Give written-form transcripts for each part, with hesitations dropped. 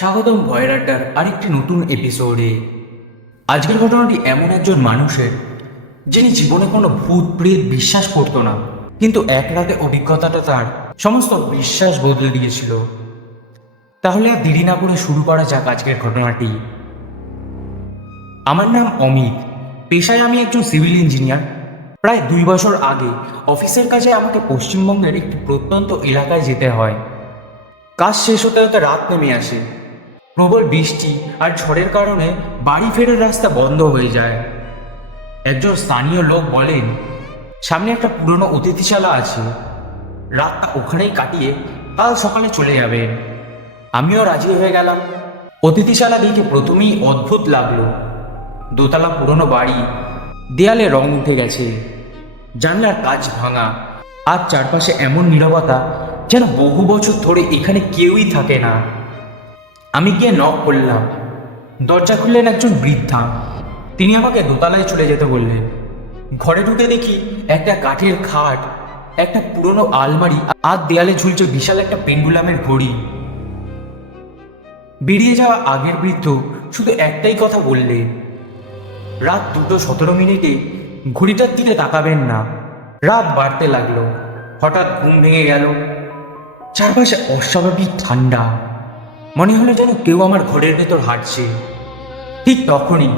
স্বাগতম ভয়ের আড্ডার আরেকটি নতুন এপিসোডে। আজকের ঘটনাটি এমন একজন মানুষের, যিনি জীবনে কোনো ভূত প্রেত বিশ্বাস করতো না, কিন্তু এক রাতে অভিজ্ঞতাটা তার সমস্ত বিশ্বাস বদলে দিয়েছিল। তাহলে আর দেরি না করে শুরু করা যাক আজকের ঘটনাটি। আমার নাম অমিত, পেশায় আমি একজন সিভিল ইঞ্জিনিয়ার। প্রায় 2 বছর আগে অফিসের কাজে আমাকে পশ্চিমবঙ্গের একটি প্রত্যন্ত এলাকায় যেতে হয়। কাজ শেষ হতে হতে রাত নেমে আসে। প্রবল বৃষ্টি আর ঝড়ের কারণে বাড়ি ফেরার রাস্তা বন্ধ হয়ে যায়। একজন স্থানীয় লোক বলেন, সামনে একটা পুরনো অতিথিশালা আছে, রাতটা ওখানেই কাটিয়ে কাল সকালে চলে যাবেন। আমিও রাজি হয়ে গেলাম। অতিথিশালা দেখে প্রথমেই অদ্ভুত লাগলো। দোতলা পুরনো বাড়ি, দেয়ালে রং উঠে গেছে, জানলার কাঁচ ভাঙা, আর চারপাশে এমন নীরবতা যেন বহু বছর ধরে এখানে কেউই থাকে না। আমি গিয়ে নক করলাম। দরজা খুললেন একজন বৃদ্ধা। তিনি আমাকে দোতলায় চলে যেতে বললেন। ঘরে ঢুকে দেখি একটা কাঠের খাট, একটা পুরনো আলমারি, আর দেয়ালে ঝুলছে বিশাল একটা পেন্ডুলামের ঘড়ি। বেরিয়ে যাওয়া আগের বৃদ্ধ শুধু একটাই কথা বললেন, রাত 2:17 ঘড়িটার দিকে তাকাবেন না। রাত বাড়তে লাগলো। হঠাৎ ঘুম ভেঙে গেল। চারপাশে অস্বাভাবিক ঠান্ডা, মনে হলো যেন কেউ আমার ঘরের ভেতর হাঁটছে। ঠিক তখনই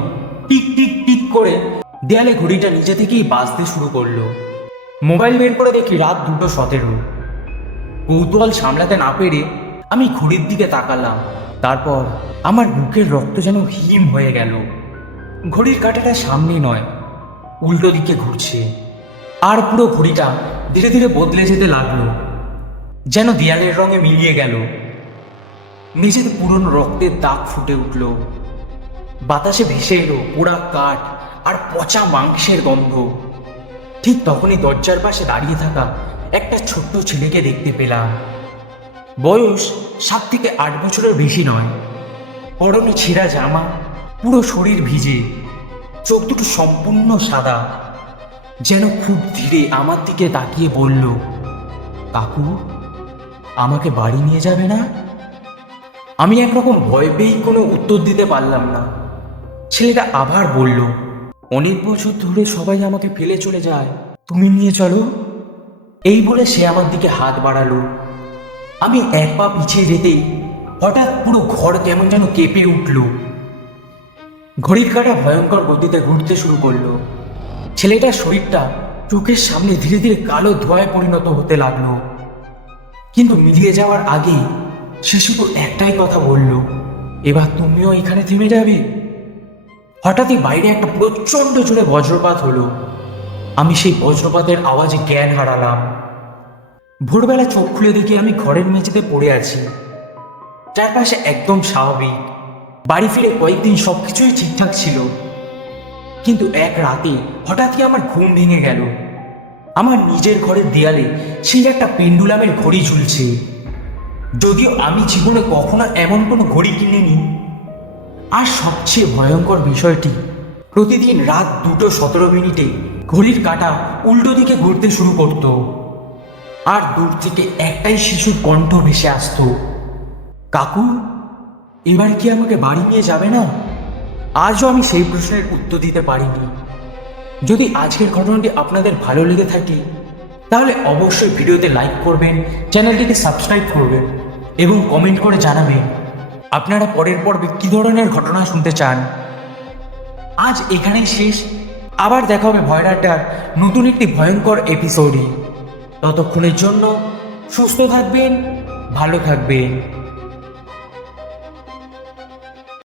টিক টিক টিক করে দেয়ালে ঘড়িটা নিজে থেকেই বাজতে শুরু করলো। মোবাইল বের করে দেখি রাত 2:17। কৌতূহল সামলাতে না পেরে আমি ঘড়ির দিকে তাকালাম। তারপর আমার বুকের রক্ত যেন হিম হয়ে গেল। ঘড়ির কাঁটাটা সামনে নয়, উল্টো দিকে ঘুরছে, আর পুরো ঘড়িটা ধীরে ধীরে বদলে যেতে লাগলো, যেন দেয়ালের রঙে মিলিয়ে গেল। মেঝেতে পুরনো রক্তের দাগ ফুটে উঠল। বাতাসে ভেসে এলো পোড়া কাঠ আর পচা মাংসের গন্ধ। ঠিক তখনই দরজার পাশে দাঁড়িয়ে থাকা একটা ছোট্ট ছেলেকে দেখতে পেলাম। বয়স 7 থেকে 8 বছরের বেশি নয়। পরনে ছেঁড়া জামা, পুরো শরীর ভিজে, চোখ দুটো সম্পূর্ণ সাদা। যেন খুব ধীরে আমার দিকে তাকিয়ে বলল, কাকু, আমাকে বাড়ি নিয়ে যাবে না? আমি একরকম ভয় পেয়েই কোনো উত্তর দিতে পারলাম না। ছেলেটা আবার বলল, অনেক বছর ধরে সবাই আমাকে ফেলে চলে যায়, তুমি নিয়ে চলো। এই বলে সে আমার দিকে হাত বাড়ালো। আমি এক পা পিছিয়ে যেতেই হঠাৎ পুরো ঘর কেমন যেন কেঁপে উঠল। ঘড়ির কাঁটা ভয়ঙ্কর গতিতে ঘুরতে শুরু করলো। ছেলেটার শরীরটা চোখের সামনে ধীরে ধীরে কালো ধোঁয়ায় পরিণত হতে লাগলো। কিন্তু মিলিয়ে যাওয়ার আগেই সে শুধু একটাই কথা বলল, এবার তুমিও এখানে থেমে যাবে। হঠাৎই বাইরে একটা প্রচণ্ড জোরে বজ্রপাত হলো। আমি সেই বজ্রপাতের আওয়াজে জ্ঞান হারালাম। ভোরবেলা চোখ খুলে দেখি আমি ঘরের মেঝেতে পড়ে আছি। চারপাশে একদম স্বাভাবিক। বাড়ি ফিরে কয়েকদিন সবকিছুই ঠিকঠাক ছিল, কিন্তু এক রাতে হঠাৎই আমার ঘুম ভেঙে গেল। আমার নিজের ঘরের দেয়ালে সেই একটা পেন্ডুলামের ঘড়ি ঝুলছে। যদিও আমি জীবনে কখনো এমন কোনো ঘড়ি কিনিনি। আর সবচেয়ে ভয়ঙ্কর বিষয়টি, প্রতিদিন রাত 2:17 ঘড়ির কাঁটা উল্টো দিকে ঘুরতে শুরু করত। আর দূর থেকে একটাই শিশুর কণ্ঠ ভেসে আসতো, কাকু, এবার কি আমাকে বাড়ি নিয়ে যাবে না? আজও আমি সেই প্রশ্নের উত্তর দিতে পারিনি। যদি আজকের ঘটনাটি আপনাদের ভালো লেগে থাকে, তাহলে অবশ্যই ভিডিওতে লাইক করবেন, চ্যানেলটিকে সাবস্ক্রাইব করবেন এবং কমেন্ট করে জানাবেন আপনারা পরের পর্বে কী ধরনের ঘটনা শুনতে চান। আজ এখানেই শেষ। আবার দেখা হবে ভয়ের আড্ডার নতুন একটি ভয়ঙ্কর এপিসোডে। ততক্ষণের জন্য সুস্থ থাকবেন, ভালো থাকবেন।